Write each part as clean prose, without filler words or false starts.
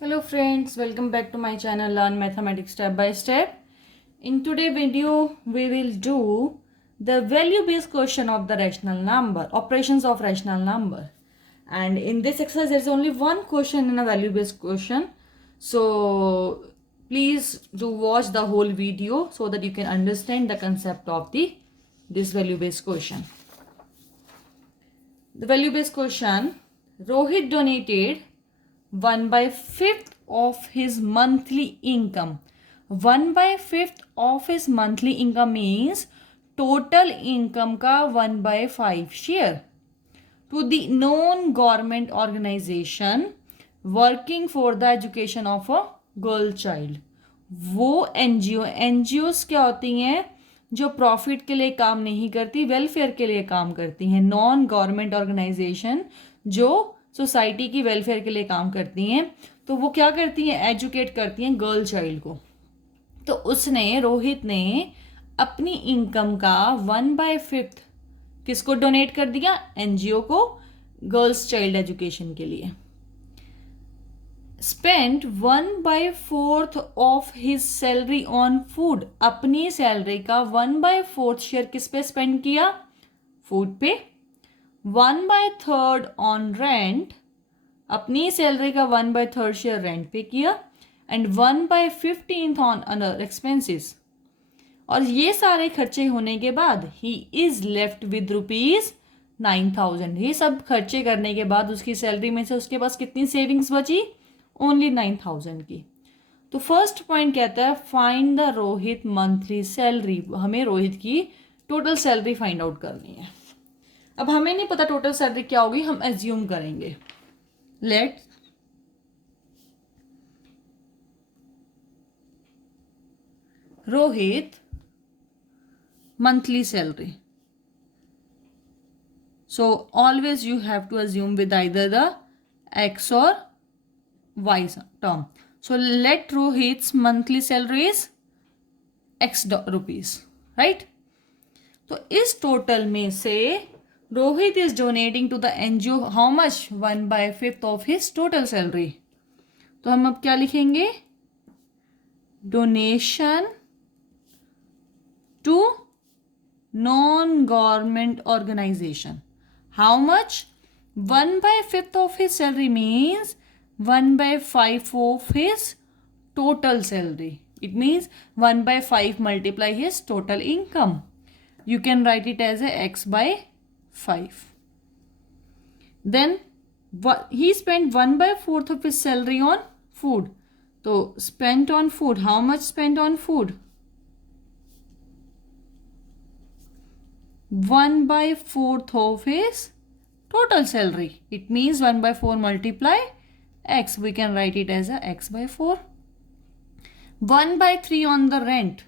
Hello friends, welcome back to my channel Learn Mathematics Step by Step. In today's video, we will do the value-based question of the rational number, operations of rational number. And in this exercise, there is only one question in a value-based question. So please do watch the whole video so that you can understand the concept of this value-based question. The value-based question, Rohit donated 1/5 of his monthly income. 1/5 of his monthly income means total income का 1/5 share to the non-government organization working for the education of a girl child. वो NGO क्या होती हैं जो profit के लिए काम नहीं करती, वेलफेयर के लिए काम करती हैं. नॉन गवर्नमेंट ऑर्गेनाइजेशन जो सोसाइटी की वेलफेयर के लिए काम करती हैं, तो वो क्या करती हैं, एजुकेट करती हैं गर्ल चाइल्ड को. तो उसने, रोहित ने अपनी इनकम का 1/5 किसको डोनेट कर दिया, एनजीओ को, गर्ल्स चाइल्ड एजुकेशन के लिए. Spent 1/4 of his salary on food. अपनी सैलरी का 1/4 शेयर किस पे स्पेंड किया, फूड पे. 1/3 ऑन रेंट. अपनी सैलरी का 1/3 शेयर रेंट पे किया. And 1/15 on other expenses. और ये सारे खर्चे होने के बाद ही इज लेफ्ट विद ₹9,000. ये सब खर्चे करने के बाद उसकी सैलरी में से उसके पास कितनी सेविंग्स बची, ओनली 9,000 की. तो फर्स्ट पॉइंट कहता है find the Rohit monthly salary. हमें रोहित की टोटल सैलरी फाइंड आउट करनी है. अब हमें नहीं पता टोटल सैलरी क्या होगी, हम एज्यूम करेंगे. Let Rohit monthly salary. So always you have to assume with either the x or y term. So let Rohit's monthly salary is x rupees, right? तो इस टोटल में से Rohit is donating to the NGO how much, 1/5 of his total salary. तो हम अब क्या लिखेंगे, donation to non-government organization. How much? 1/5 of his salary means 1/5 of his total salary. It means 1/5 multiply his total income. You can write it as a x/5. Then he spent 1/4 of his salary on food. So spent on food. How much spent on food? 1/4 of his total salary. It means 1/4 multiply x. We can write it as a x/4. 1/3 on the rent.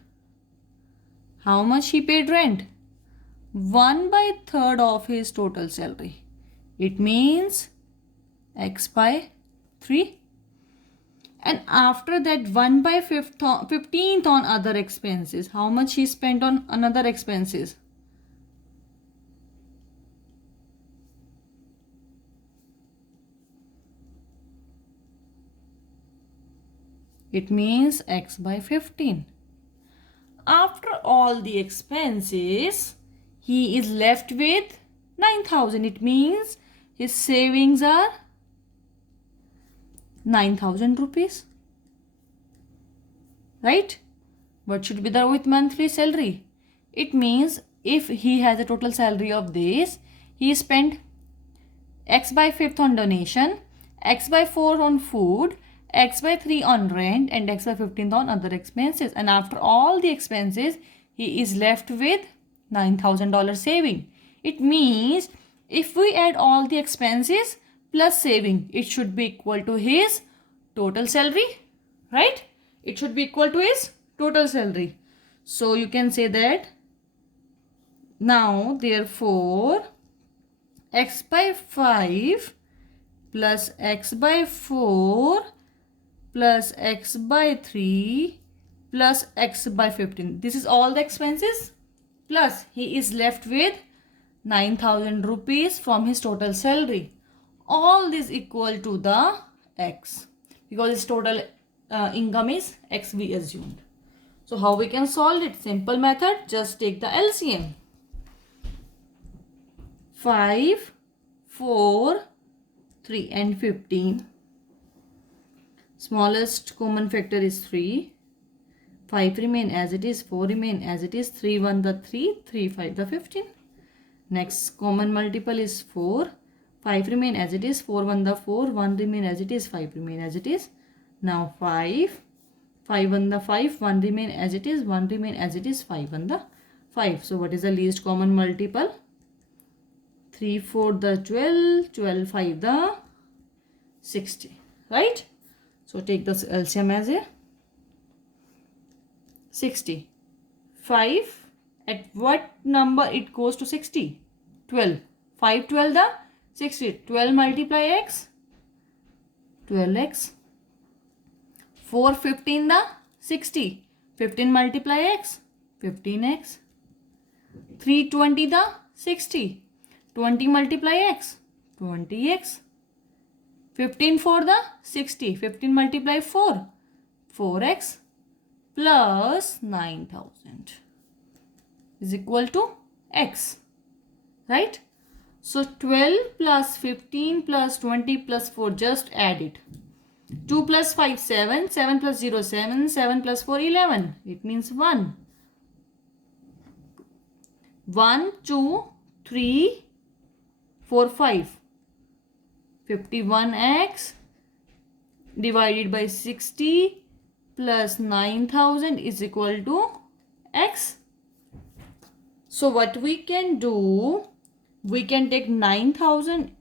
How much he paid rent? 1/3 of his total salary. It means x/3. And after that 1/15 on other expenses. How much he spent on another expenses? It means x/15. After all the expenses, he is left with 9,000. It means his savings are 9,000 rupees. Right? What should be the with monthly salary? It means if he has a total salary of this, he spent x/5 on donation, x/4 on food, x/3 on rent, and x/15 on other expenses. And after all the expenses, he is left with $9,000 saving. It means if we add all the expenses plus saving, it should be equal to his total salary, right? It should be equal to his total salary. So you can say that now therefore x/5 plus x/4 plus x/3 plus x/15. This is all the expenses. Plus he is left with 9,000 rupees from his total salary. All this equal to the x. because his total income is X we assumed. So how we can solve it? Simple method, just take the LCM. 5, 4, 3 and 15. Smallest common factor is 3. 5 remain as it is, 4 remain as it is, 3 1 the 3, 3 5 the 15. Next common multiple is 4. 5 remain as it is, 4 1 the 4, 1 remain as it is, 5 remain as it is. Now 5, 5 1 the 5, 1 remain as it is, 1 remain as it is, 5 1 the 5. So what is the least common multiple? 3 4 the 12, 12 5 the 60, right? So take this LCM as a 60. 5, at what number it goes to 60? 12. 5 12 the 60. 12 multiply x, 12x. 4 15 the 60. 15 multiply x, 15x. 3 20 the 60. 20 multiply x, 20x. 15 4 the 60. 15 multiply 4, 4x. Plus 9000 is equal to x, right? So 12 plus 15 plus 20 plus 4, just add it. 2 plus 5 7, 7 plus 0 7, 7 plus 4 11. It means 1. 1 2 3 4 5. 51x divided by 60 plus 9000 is equal to x. So what we can do, we can take 9000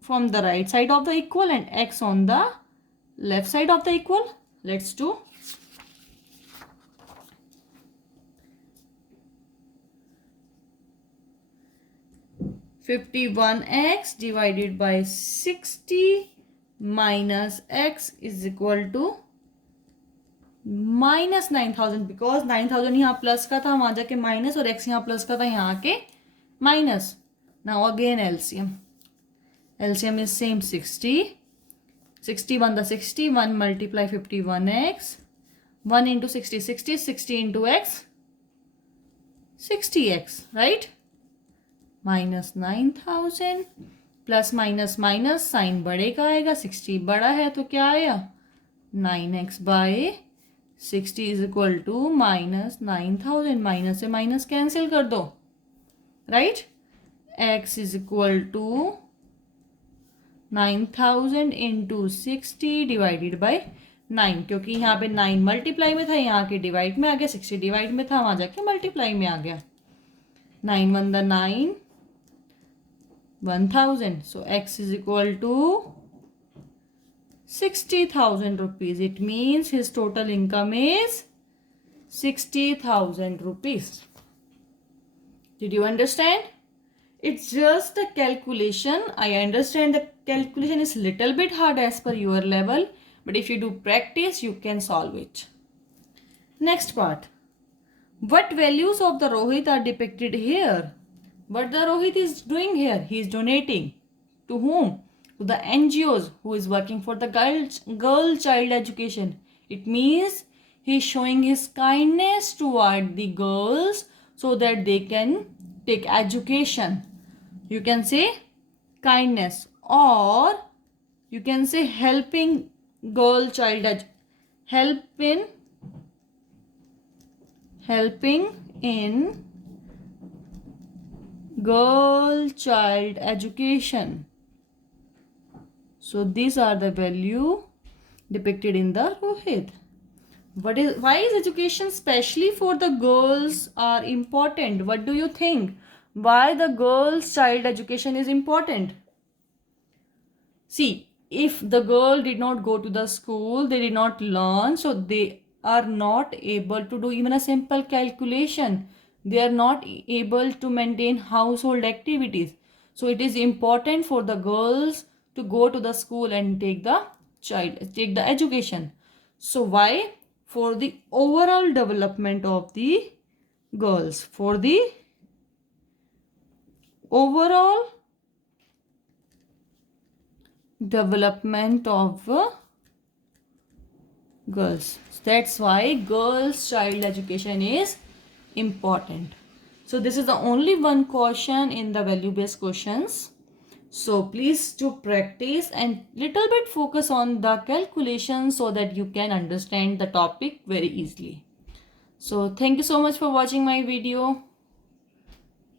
from the right side of the equal and x on the left side of the equal. Let's do. (51x) divided by 60 minus x is equal to minus 9000, because 9000 यहाँ plus का था, वहां जाके minus, और x यहाँ plus का था, यहाँ के minus. Now again LCM. LCM is same 60. 61 the 60. 1 multiply 51x. 1 into 60 60. 60 into x 60x, right? Minus 9000 plus minus minus, sign बड़े का आएगा. 60 बड़ा है तो क्या आया? 9x by 60 is equal to minus 9000. Minus से माइनस कैंसिल कर दो, right? x is equal to 9000 into 60 divided by 9, क्योंकि यहाँ पे 9 मल्टीप्लाई में था, यहाँ के डिवाइड में आ गया. 60 डिवाइड में था, वहां जाके मल्टीप्लाई में आ गया. 9 1 the 9, 1000. So x is equal to 60,000 rupees. It means his total income is 60,000 rupees. Did you understand? It's just a calculation. I understand the calculation is little bit hard as per your level, but if you do practice, you can solve it. Next part. What values of the Rohit are depicted here? What the Rohit is doing here? He is donating. To whom? To the NGOs who is working for the girl child education. It means he is showing his kindness toward the girls so that they can take education. You can say kindness, or you can say helping girl child helping in girl child education. So these are the value depicted in the Rohit. Why is education specially for the girls are important? What do you think? Why the girls child education is important? See, if the girl did not go to the school, they did not learn, so they are not able to do even a simple calculation. They are not able to maintain household activities. So it is important for the girls to go to the school and take the education. So why? For the overall development of the girls. For the overall development of girls. That's why girls child education is important. So this is the only one question in the value based questions. So please do practice and little bit focus on the calculation so that you can understand the topic very easily. So thank you so much for watching my video.